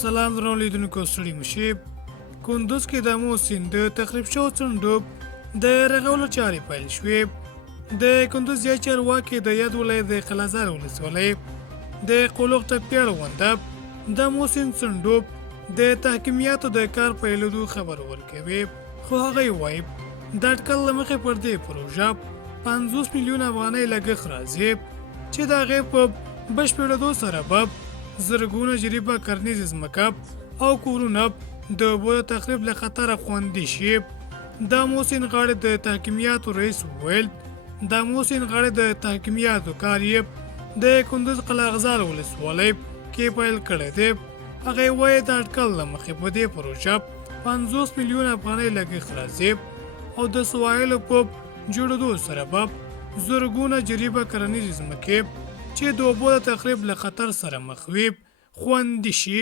سلام درنو لیدونکو ستړي مشئ. کندوز کې د آمو سیند د تخریب شوو څنډو د رغولو چارې پیل شوې. د کندوز ځایي چارواکي د یاد ولایت د قلعهزار ولسوالۍ د قلوق ته پیاړه غونډه د آمو سیند څنډو د تحکیمیاتو د کار پیلېدو خبر ورکوي، خو هغوی وایي د اټکل له مخې پر دې پروژه 50 میلیون افغانۍ لګښت راځي چې د هغې په بشپړېدو سره به زرګونه جریبه کرنیزې ځمکه او کورونه د اوبو د تخریب له خطره خوندي شي. د آمو سیند غاړې د تحکیمیاتو رئیس وویل د آمو سیند غاړې د تحکیمیاتو کار یې د کندوز قلعهزار ولسوالۍ کې پیل کړی دی. هغې وایي د اټکل له مخې په دې پروژه 50 میلیون افغانۍ لګښت راځي او د سواحلو په جوړېدو سره به زرګونه جریبه کرنیزې ځمکې چې د اوبو د تخریب له خطر سره مخ وي خوندي شي.